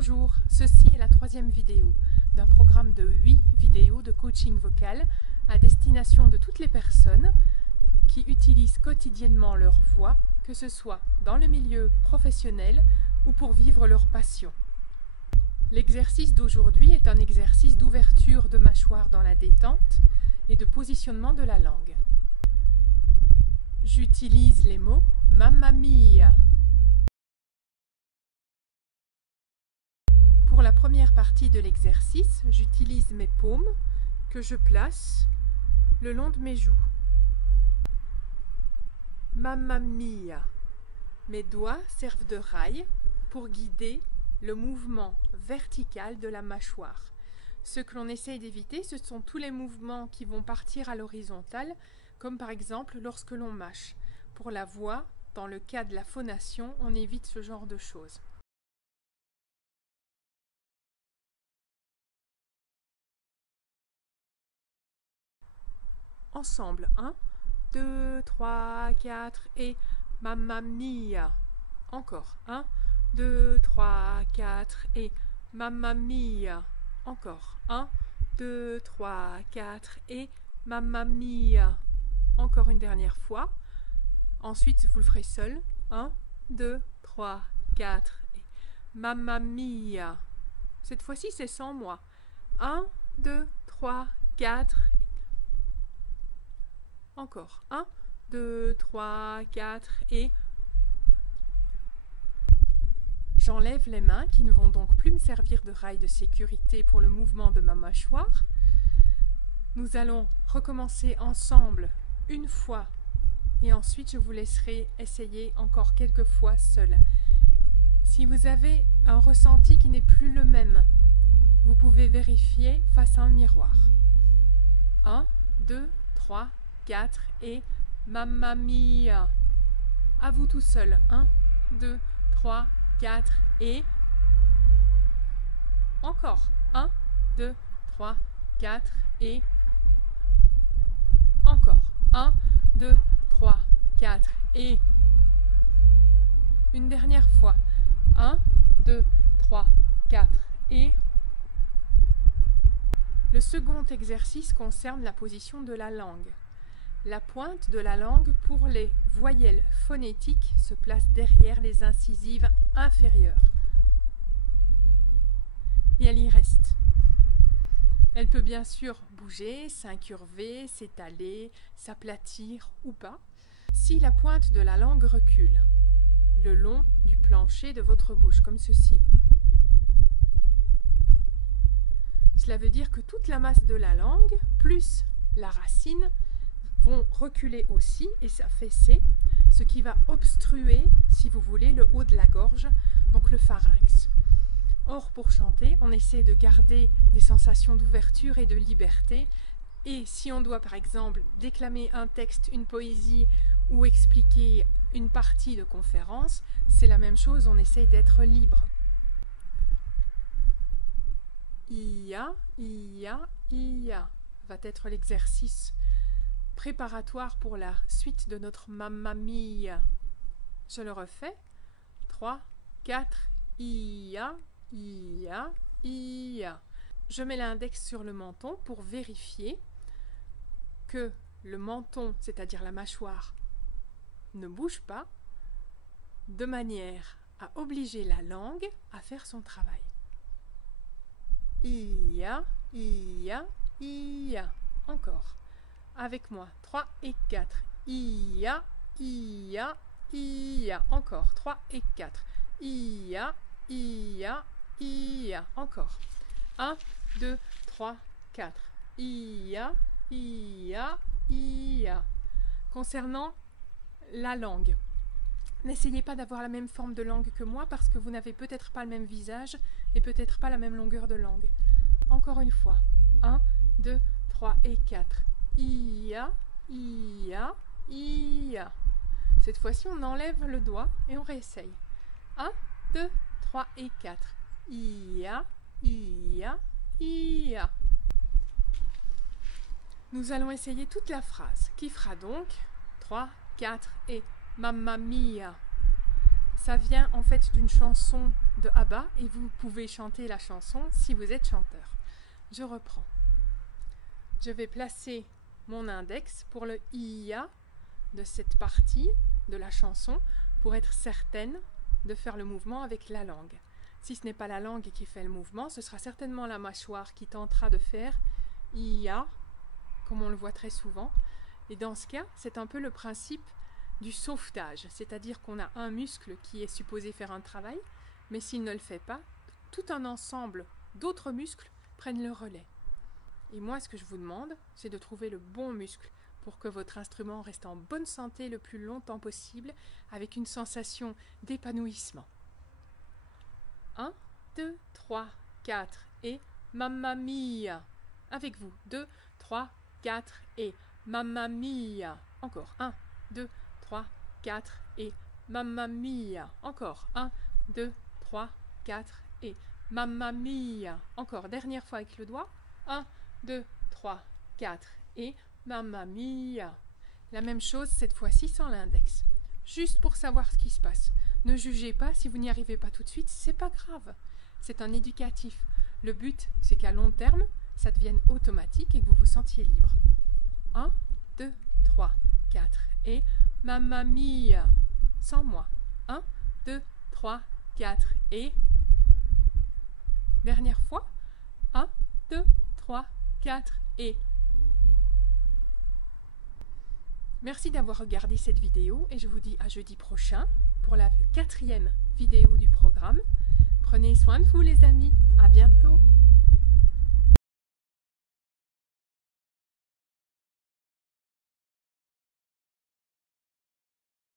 Bonjour, ceci est la troisième vidéo d'un programme de 8 vidéos de coaching vocal à destination de toutes les personnes qui utilisent quotidiennement leur voix, que ce soit dans le milieu professionnel ou pour vivre leur passion. L'exercice d'aujourd'hui est un exercice d'ouverture de mâchoire dans la détente et de positionnement de la langue. J'utilise les mots « Mamma mia ». Pour la première partie de l'exercice, j'utilise mes paumes que je place le long de mes joues. Mamma mia. Mes doigts servent de rail pour guider le mouvement vertical de la mâchoire. Ce que l'on essaye d'éviter, ce sont tous les mouvements qui vont partir à l'horizontale, comme par exemple lorsque l'on mâche. Pour la voix, dans le cas de la phonation, on évite ce genre de choses. Ensemble, 1, 2, 3, 4 et Mamma mia. Encore, 1, 2, 3, 4 et Mamma mia. Encore, 1, 2, 3, 4 et Mamma mia. Encore une dernière fois. Ensuite, vous le ferez seul. 1, 2, 3, 4 et Mamma mia. Cette fois-ci, c'est sans moi. 1, 2, 3, 4. Encore. 1, 2, 3, 4 et... J'enlève les mains qui ne vont donc plus me servir de rail de sécurité pour le mouvement de ma mâchoire. Nous allons recommencer ensemble une fois et ensuite je vous laisserai essayer encore quelques fois seul. Si vous avez un ressenti qui n'est plus le même, vous pouvez vérifier face à un miroir. 1, 2, 3, 4 et Mamma mia. À vous tout seul. 1, 2, 3, 4 et encore. 1, 2, 3, 4 et encore. 1, 2, 3, 4 et une dernière fois. 1, 2, 3, 4 et... Le second exercice concerne la position de la langue. La pointe de la langue pour les voyelles phonétiques se place derrière les incisives inférieures. Et elle y reste. Elle peut bien sûr bouger, s'incurver, s'étaler, s'aplatir ou pas, si la pointe de la langue recule, le long du plancher de votre bouche, comme ceci. Cela veut dire que toute la masse de la langue, plus la racine, vont reculer aussi et s'affaisser, ce qui va obstruer, si vous voulez, le haut de la gorge, donc le pharynx. Or, pour chanter, on essaie de garder des sensations d'ouverture et de liberté, et si on doit par exemple déclamer un texte, une poésie ou expliquer une partie de conférence, c'est la même chose, on essaie d'être libre. Ia, ia, ia va être l'exercice préparatoire pour la suite de notre Mamma mia. Je le refais. 3, 4, ia, ia, ia. Je mets l'index sur le menton pour vérifier que le menton, c'est-à-dire la mâchoire, ne bouge pas, de manière à obliger la langue à faire son travail. Ia, ia, ia. Encore. Avec moi, 3 et 4. Ia, ia, ia. Encore, 3 et 4. Ia, ia, ia. Encore. 1, 2, 3, 4. Ia, ia, ia. Concernant la langue, n'essayez pas d'avoir la même forme de langue que moi parce que vous n'avez peut-être pas le même visage et peut-être pas la même longueur de langue. Encore une fois. 1, 2, 3 et 4. Ia, ia, ia. Cette fois-ci, on enlève le doigt et on réessaye. 1, 2, 3 et 4. Ia, ia, ia. Nous allons essayer toute la phrase, qui fera donc 3, 4 et Mamma mia. Ça vient en fait d'une chanson de ABBA et vous pouvez chanter la chanson si vous êtes chanteur. Je reprends. Je vais placer mon index pour le IA de cette partie de la chanson pour être certaine de faire le mouvement avec la langue. Si ce n'est pas la langue qui fait le mouvement, ce sera certainement la mâchoire qui tentera de faire IA, comme on le voit très souvent. Et dans ce cas, c'est un peu le principe du sauvetage, c'est-à-dire qu'on a un muscle qui est supposé faire un travail, mais s'il ne le fait pas, tout un ensemble d'autres muscles prennent le relais. Et moi, ce que je vous demande, c'est de trouver le bon muscle pour que votre instrument reste en bonne santé le plus longtemps possible, avec une sensation d'épanouissement. 1, 2, 3, 4 et Mamma Mia. Avec vous, 2, 3, 4 et Mamma Mia. Encore, 1, 2, 3, 4 et Mamma Mia. Encore, 1, 2, 3, 4 et Mamma Mia. Encore, dernière fois avec le doigt. 1, 2, 3, 4 et Mamma Mia. La même chose cette fois-ci sans l'index. Juste pour savoir ce qui se passe. Ne jugez pas si vous n'y arrivez pas tout de suite, c'est pas grave. C'est un éducatif. Le but, c'est qu'à long terme, ça devienne automatique et que vous vous sentiez libre. 1, 2, 3, 4 et Mamma Mia. Sans moi. 1, 2, 3, 4 et... Dernière fois. 1, 2, 3, 4 et... Merci d'avoir regardé cette vidéo et je vous dis à jeudi prochain pour la 4e vidéo du programme. Prenez soin de vous les amis. À bientôt.